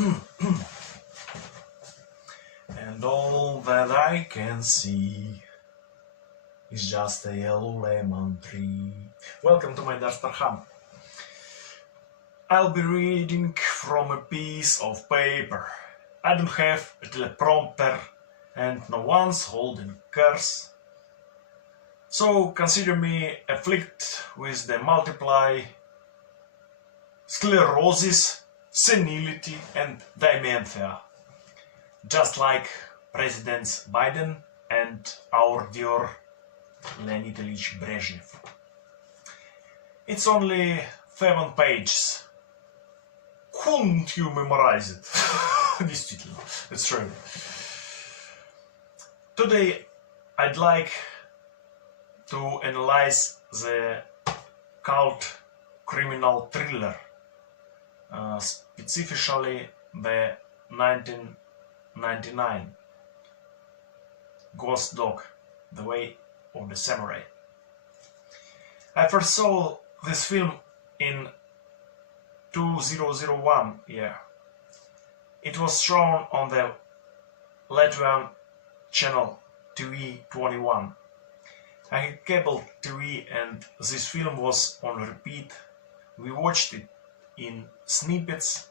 And all that I can see is just a yellow lemon tree. Welcome to my Darkstar Hub. I'll be reading from a piece of paper. I don't have a teleprompter and no one's holding curse. So consider me afflicted with the multiply sclerosis, senility and dementia. Just like Presidents Biden and our dear Leonid Ilyich Brezhnev. It's only 7 pages. Couldn't you memorize it? Действительно, it's true. Today I'd like to analyze the cult criminal thriller, specifically the 1999 Ghost Dog, The Way of the Samurai. I first saw this film in 2001 year. It was shown on the Latvian channel TV21. I had cable TV and this film was on repeat. We watched it in snippets,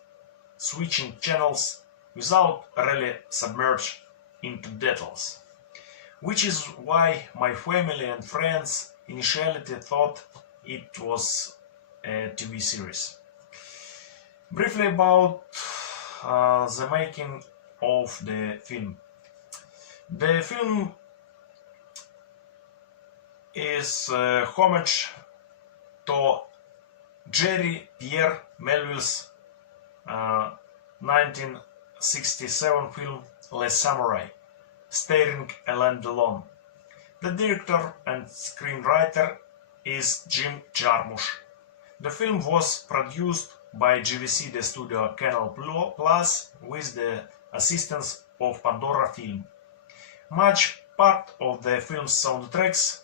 switching channels without really submerged into details. Which is why my family and friends initially thought it was a TV series. Briefly about the making of the film. The film is a homage to Jerry Pierre Melville's 1967 film Les Samurai, starring Alain Delon. The director and screenwriter is Jim Jarmusch. The film was produced by GVC, the studio Canal Plus, with the assistance of Pandora Film. Much part of the film's soundtracks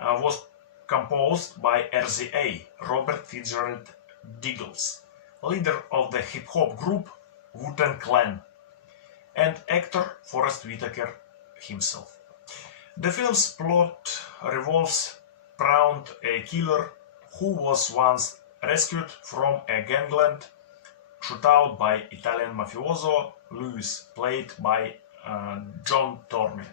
was composed by RZA, Robert Fitzgerald Diggles, leader of the hip-hop group Wu-Tang Clan, and actor Forest Whitaker himself. The film's plot revolves around a killer who was once rescued from a gangland shootout by Italian mafioso Louis, played by John Torme,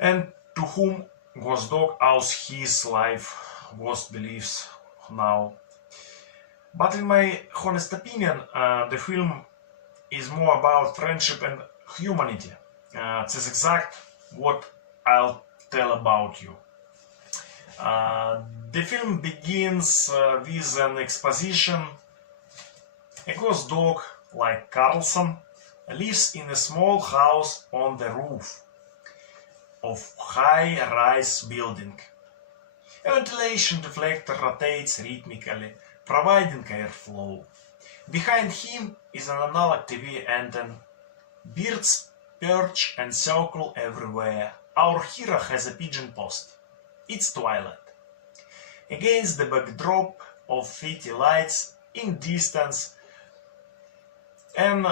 and to whom Ghost Dog owes his life, Ghost believes now. But in my honest opinion, the film is more about friendship and humanity. This is exact what I'll tell about you. The film begins with an exposition. A ghost dog, like Carlson, lives in a small house on the roof of high-rise building. A ventilation deflector rotates rhythmically, providing airflow. Behind him is an analog TV antenna. Birds perch and circle everywhere. Our hero has a pigeon post. It's twilight. Against the backdrop of city lights, in distance, an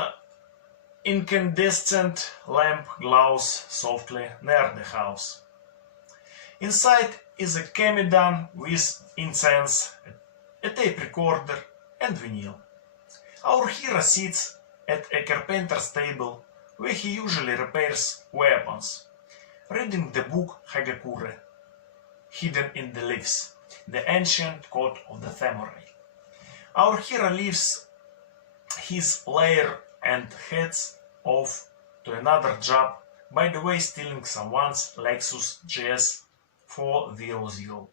incandescent lamp glows softly near the house. Inside is a chemidan with incense, a tape recorder and vinyl. Our hero sits at a carpenter's table where he usually repairs weapons, reading the book Hagakure, Hidden in the Leaves, the ancient code of the samurai. Our hero leaves his lair and heads off to another job, by the way stealing someone's Lexus GS 400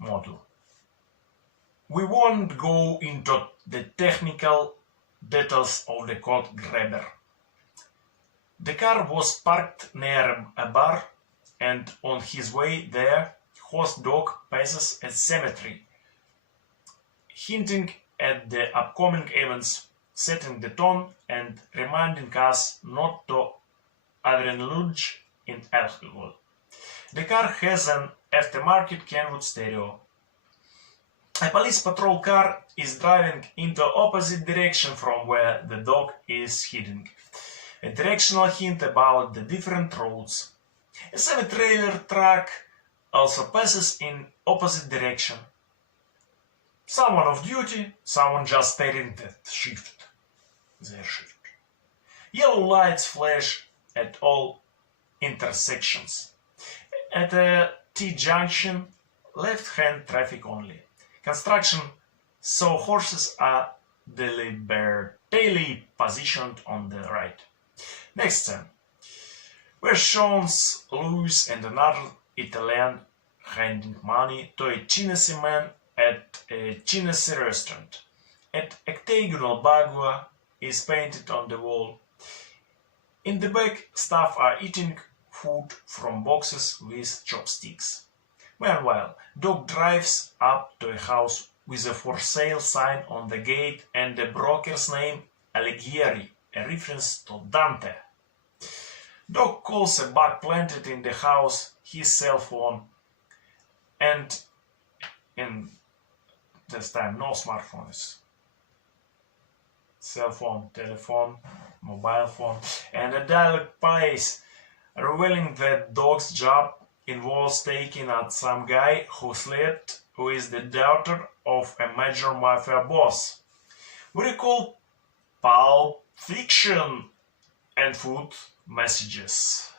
model. We won't go into the technical details of the code grabber. The car was parked near a bar, and on his way there, Ghost Dog passes a cemetery, hinting at the upcoming events, setting the tone and reminding us not to overindulge in alcohol. The car has an aftermarket Kenwood stereo. A police patrol car is driving into opposite direction from where the dog is hidden. A directional hint about the different roads. A semi-trailer truck also passes in opposite direction. Someone off duty, someone just staring at their shift. Yellow lights flash at all intersections. At a T-junction, left-hand traffic only. Construction, so horses are deliberately positioned on the right. Next scene. We're shown Louis and another Italian handing money to a Chinese man at a Chinese restaurant. An octagonal bagua is painted on the wall. In the back, staff are eating food from boxes with chopsticks. Meanwhile, dog drives up to a house with a for sale sign on the gate and the broker's name Alighieri, a reference to Dante. Dog calls a bug planted in the house his cell phone, and in this time no smartphones. Cell phone, telephone, mobile phone, and a dialogue plays, revealing that dog's job involves taking out some guy who slept with the daughter of a major mafia boss. We recall Pulp Fiction and food messages,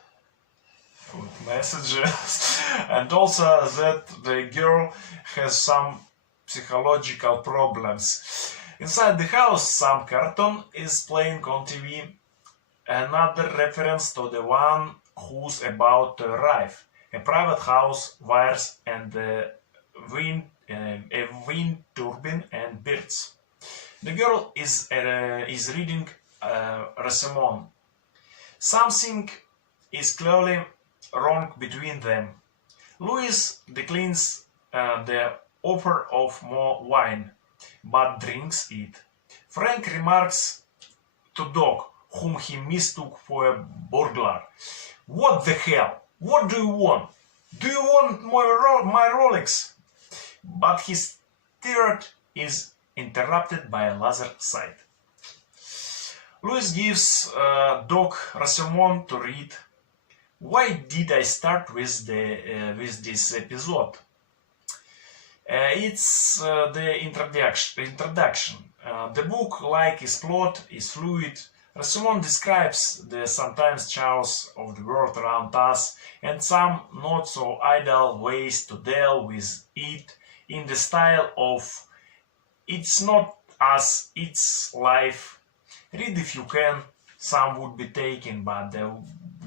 and also that the girl has some psychological problems. Inside the house, some cartoon is playing on TV, another reference to the one who's about to arrive. A private house, wires, and a wind turbine and birds. The girl is reading Rasimon. Something is clearly wrong between them. Louis declines the offer of more wine, but drinks it. Frank remarks to Doc, whom he mistook for a burglar, "What the hell? What do you want? Do you want my Rolex?" But his tirade is interrupted by a laser sight. Louis gives Doc Rasimon to read. Why did I start with this episode? It's the introduction. The book, like its plot, is fluid. Rasimon describes the sometimes chaos of the world around us and some not so ideal ways to deal with it in the style of "It's not us, it's life." Read if you can. Some would be taken, but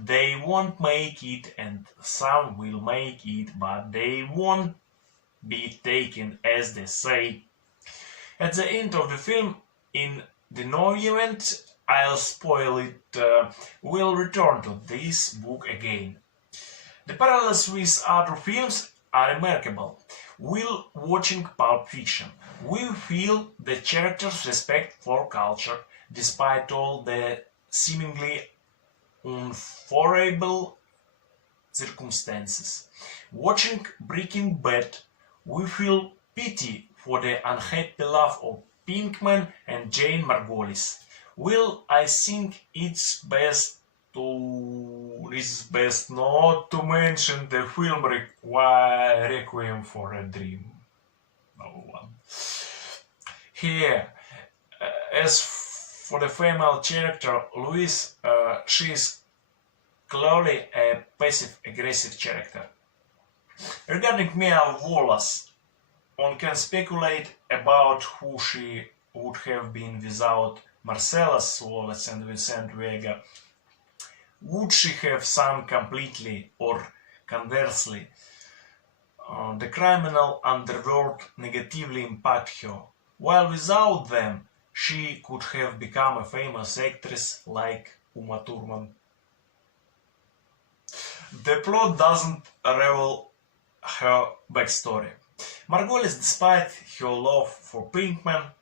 they won't make it, and some will make it, but they won't be taken, as they say. At the end of the film, in the no event I'll spoil it, we'll return to this book again. The parallels with other films are remarkable. While watching Pulp Fiction, we feel the characters' respect for culture, despite all the seemingly unfavorable circumstances. Watching Breaking Bad, we feel pity for the unhappy love of Pinkman and Jane Margolis. Well, I think it's best not to mention the film Requiem for a Dream. No one. Here, as for the female character Louise, she is clearly a passive-aggressive character. Regarding Mia Wallace, one can speculate about who she would have been without Marcellus Wallace and Vincent Vega. Would she have sunk completely, or conversely, the criminal underworld negatively impact her, while without them she could have become a famous actress like Uma Thurman? The plot doesn't reveal her backstory. Margolis, despite her love for Pinkman,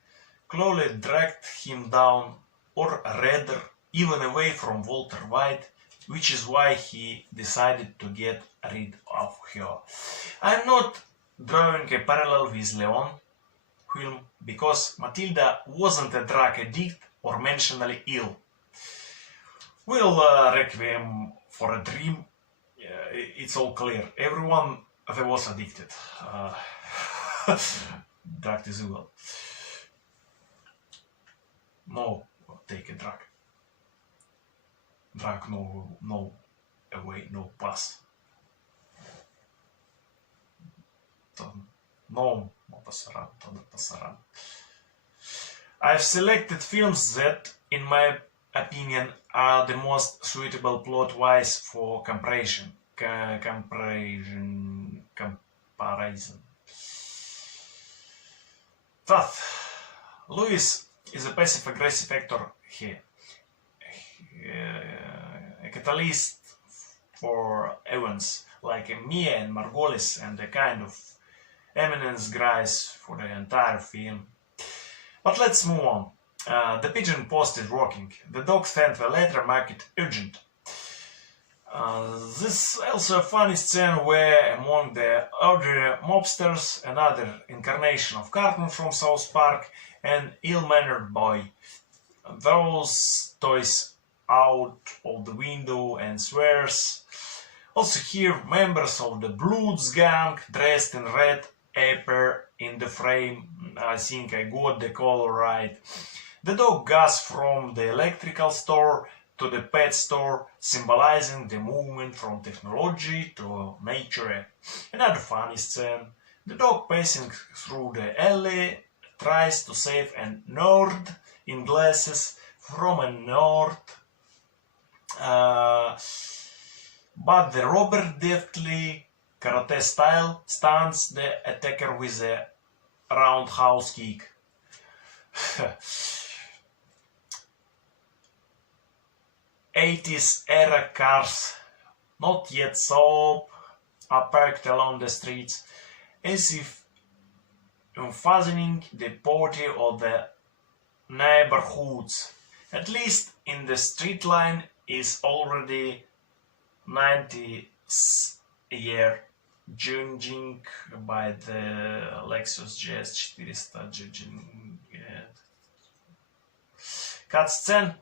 clearly dragged him down, or rather even away from Walter White, which is why he decided to get rid of her. I'm not drawing a parallel with Leon. film because Matilda wasn't a drug addict or mentally ill. Well, Requiem for a Dream, it's all clear. Everyone that was addicted. Drug is evil. No, take a drug. Drug, no away, no pass. No pasaran, pasaran. I've selected films that, in my opinion, are the most suitable plot-wise for comparison. Thus, Lewis is a passive-aggressive actor here, a catalyst for events like Mia and Margolis, and a kind of eminence grace for the entire film. But let's move on. The pigeon post is working. The dog sent a letter, make it urgent. This is also a funny scene where among the elderly mobsters, another incarnation of Cartman from South Park, an ill-mannered boy throws toys out of the window and swears. Also here members of the Bloods gang dressed in red appear in the frame. I think I got the color right. The dog goes from the electrical store to the pet store, symbolizing the movement from technology to nature. Another funny scene. The dog passing through the alley tries to save a nerd in glasses from a nerd, but the robber deftly, karate style, stuns the attacker with a roundhouse kick. 80s era cars, not yet soap, are parked along the streets, as if emphasizing the poverty of the neighborhoods. At least in the street line is already 90s year, judging by the Lexus GS 400, judging. Cutscene.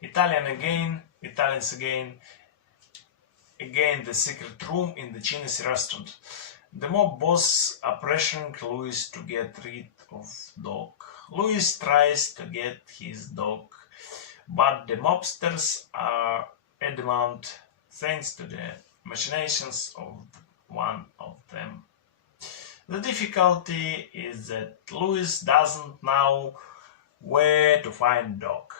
Italians again, the secret room in the Chinese restaurant. The mob boss are pressuring Louis to get rid of dog. Louis tries to get his dog, but the mobsters are adamant thanks to the machinations of one of them. The difficulty is that Louis doesn't know where to find dog.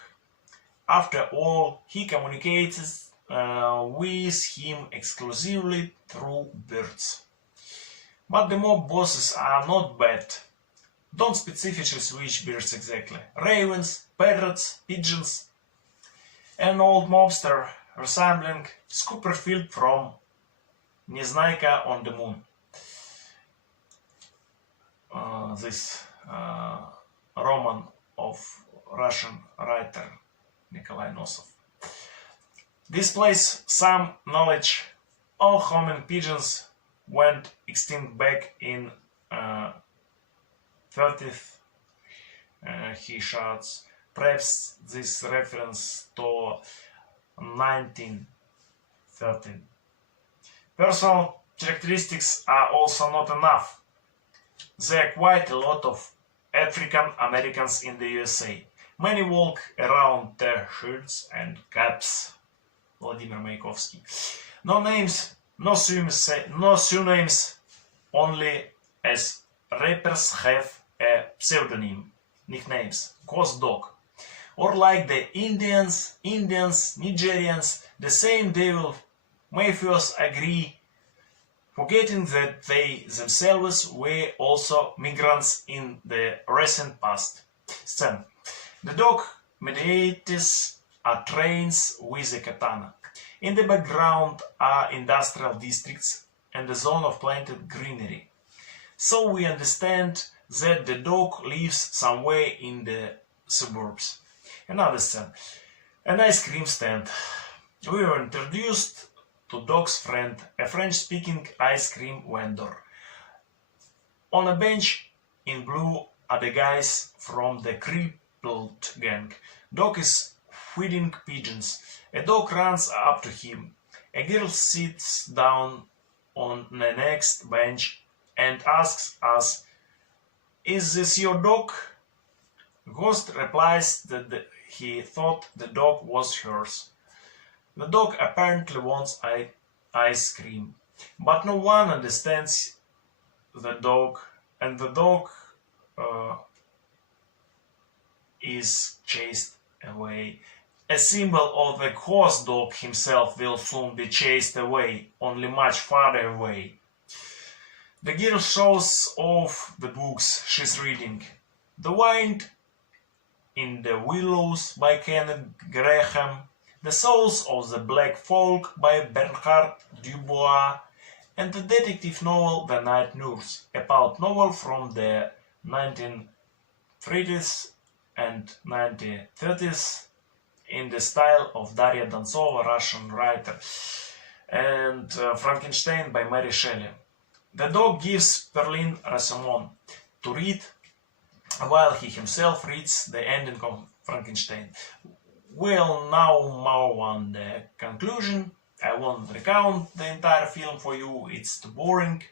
After all, he communicates with him exclusively through birds. But the mob bosses are not bad. Don't specifically switch birds exactly. Ravens, parrots, pigeons. An old mobster resembling Copperfield from Neznайка on the Moon. This roman of Russian writer Nikolai Nosov displays some knowledge. All homing pigeons went extinct back in 30th, he shouts. Perhaps this reference to 1913. Personal characteristics are also not enough. There are quite a lot of African Americans in the USA. Many walk around their shirts and caps. Vladimir Mayakovsky. No names, no surnames, only as rappers have a pseudonym, nicknames, Ghost Dog. Or like the Indians, Nigerians, the same devil mafios agree, forgetting that they themselves were also migrants in the recent past. Scene. The dog mediates are trains with a katana. In the background are industrial districts and a zone of planted greenery. So we understand that the dog lives somewhere in the suburbs. Another scene. An ice cream stand. We were introduced to dog's friend, a French-speaking ice cream vendor. On a bench in blue are the guys from the crippled gang. Dog is feeding pigeons. A dog runs up to him. A girl sits down on the next bench and asks us, "Is this your dog?" Ghost replies that he thought the dog was hers. The dog apparently wants ice cream, but no one understands the dog, and the dog is chased away. A symbol of the ghost dog himself will soon be chased away, only much farther away. The girl shows off the books she's reading. The Wind in the Willows by Kenneth Graham, The Souls of the Black Folk by Bernard Dubois, and the detective novel The Night Nurse, a pulp novel from the 1930s and 1930s in the style of Darya Dontsova, Russian writer, and Frankenstein by Mary Shelley. The dog gives Perlin Rassemon to read while he himself reads the ending of Frankenstein. We'll now move on the conclusion. I won't recount the entire film for you, it's too boring.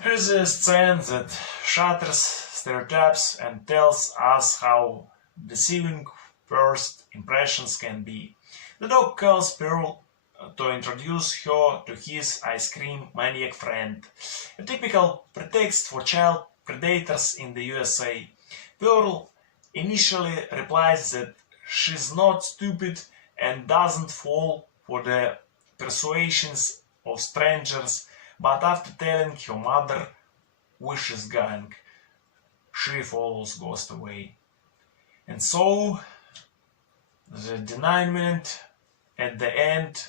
Here's a scene that shatters stereotypes and tells us how deceiving first impressions can be. The dog calls Pearl to introduce her to his ice cream maniac friend, a typical pretext for child predators in the USA. Pearl initially replies that she's not stupid and doesn't fall for the persuasions of strangers, but after telling her mother where she's going, she follows Ghost away. And so, the denouement at the end,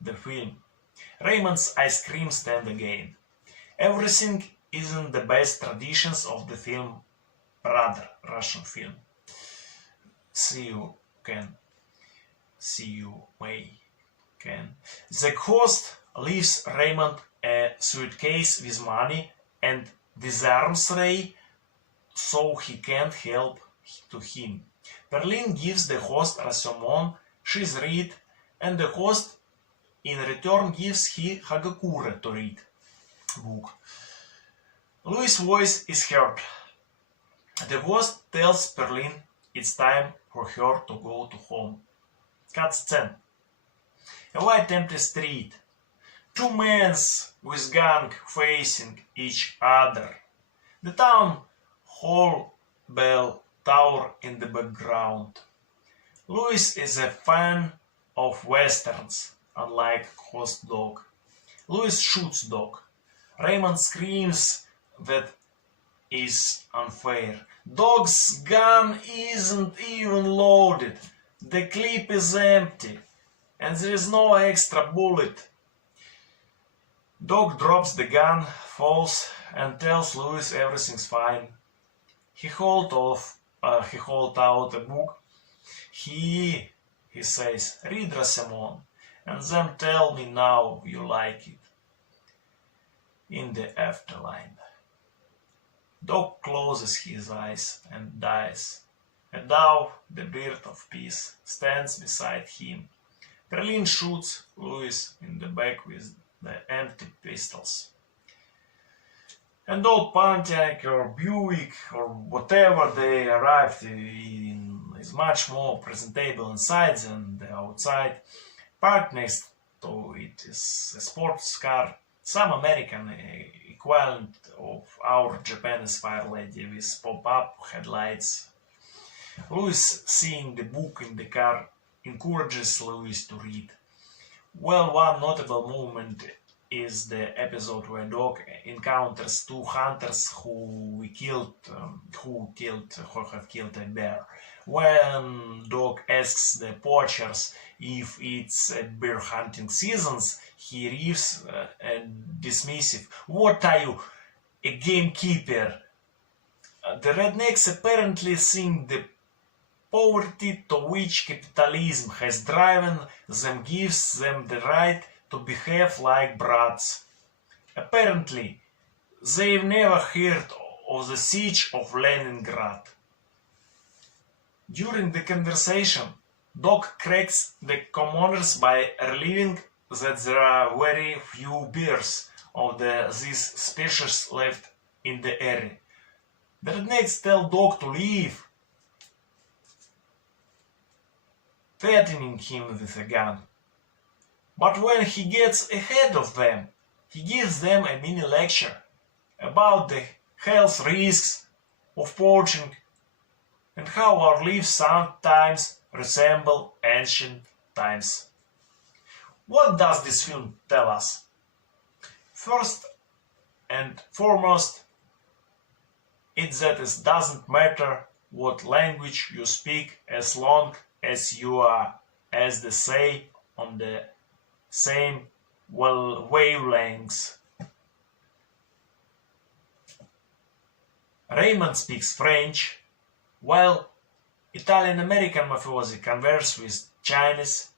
the film. Raymond's ice cream stand again. Everything isn't the best traditions of the film brother, Russian film. See you may can. The host leaves Raymond a suitcase with money and disarms Ray so he can't help to him. Perlin gives the host Rasomon she's read, and the host in return gives he Hagakure to read book. Louis' voice is heard. The host tells Perlin it's time for her to go to home. Cut scene. A white empty street. Two men with gun facing each other. The town hall bell tower in the background. Louis is a fan of westerns, unlike host dog. Louis shoots dog. Raymond screams that is unfair. Dog's gun isn't even loaded. The clip is empty, and there is no extra bullet. Dog drops the gun, falls, and tells Louis everything's fine. He holds out a book. He says, "Read Rassemon, and then tell me now you like it." In the afterline. Dog closes his eyes and dies. A dove, the bird of peace, stands beside him. Perlin shoots Louis in the back with the empty pistols. And old Pontiac or Buick or whatever they arrived in is much more presentable inside than the outside. Parked next to it is a sports car, some American equivalent of our Japanese Fire Lady with pop-up headlights. Louis, seeing the book in the car, encourages Louis to read. Well, one notable moment is the episode where Dog encounters two hunters who have killed a bear. When Dog asks the poachers if it's a bear hunting season, he reaves dismissive, "What are you, a gamekeeper?" The rednecks apparently think the poverty to which capitalism has driven them gives them the right to behave like brats. Apparently, they've never heard of the siege of Leningrad. During the conversation, Doc corrects the commoners by relieving that there are very few bears of this species left in the area. The rednecks tell Doc to leave, threatening him with a gun. But when he gets ahead of them, he gives them a mini lecture about the health risks of poaching and how our lives sometimes resemble ancient times. What does this film tell us? First and foremost, it's that it doesn't matter what language you speak as long as you are, as they say, on the same wavelengths. Raymond speaks French, while Italian-American mafiosi converse with Chinese.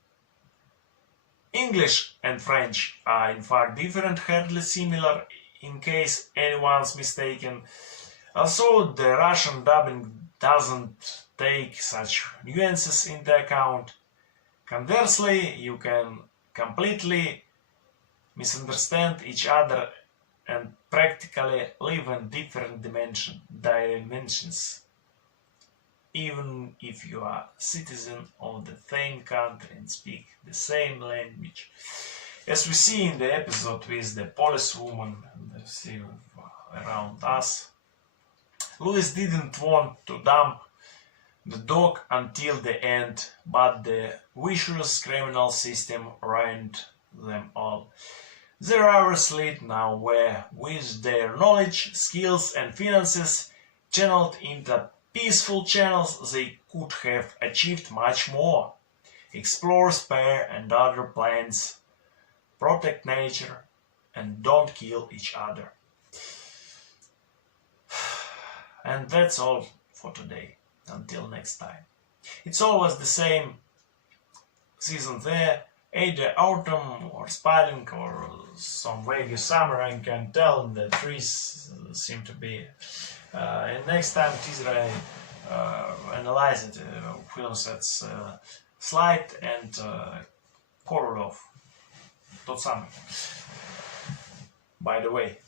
English and French are in fact different, hardly similar, in case anyone's mistaken. Also, the Russian dubbing doesn't take such nuances into account. Conversely, you can completely misunderstand each other and practically live in different dimensions, even if you are a citizen of the same country and speak the same language. As we see in the episode with the policewoman and the sea around us, Louis didn't want to dump the dog until the end, but the vicious criminal system ruined them all. They're obviously now where, with their knowledge, skills and finances channeled into peaceful channels, they could have achieved much more. Explore, spare and other plants, protect nature and don't kill each other. And that's all for today. Until next time. It's always the same season there, either autumn or spring or some vague summer. I can tell the trees seem to be. And next time Tizra analyze it, films that's Slide and Korolov. Тот самый. By the way.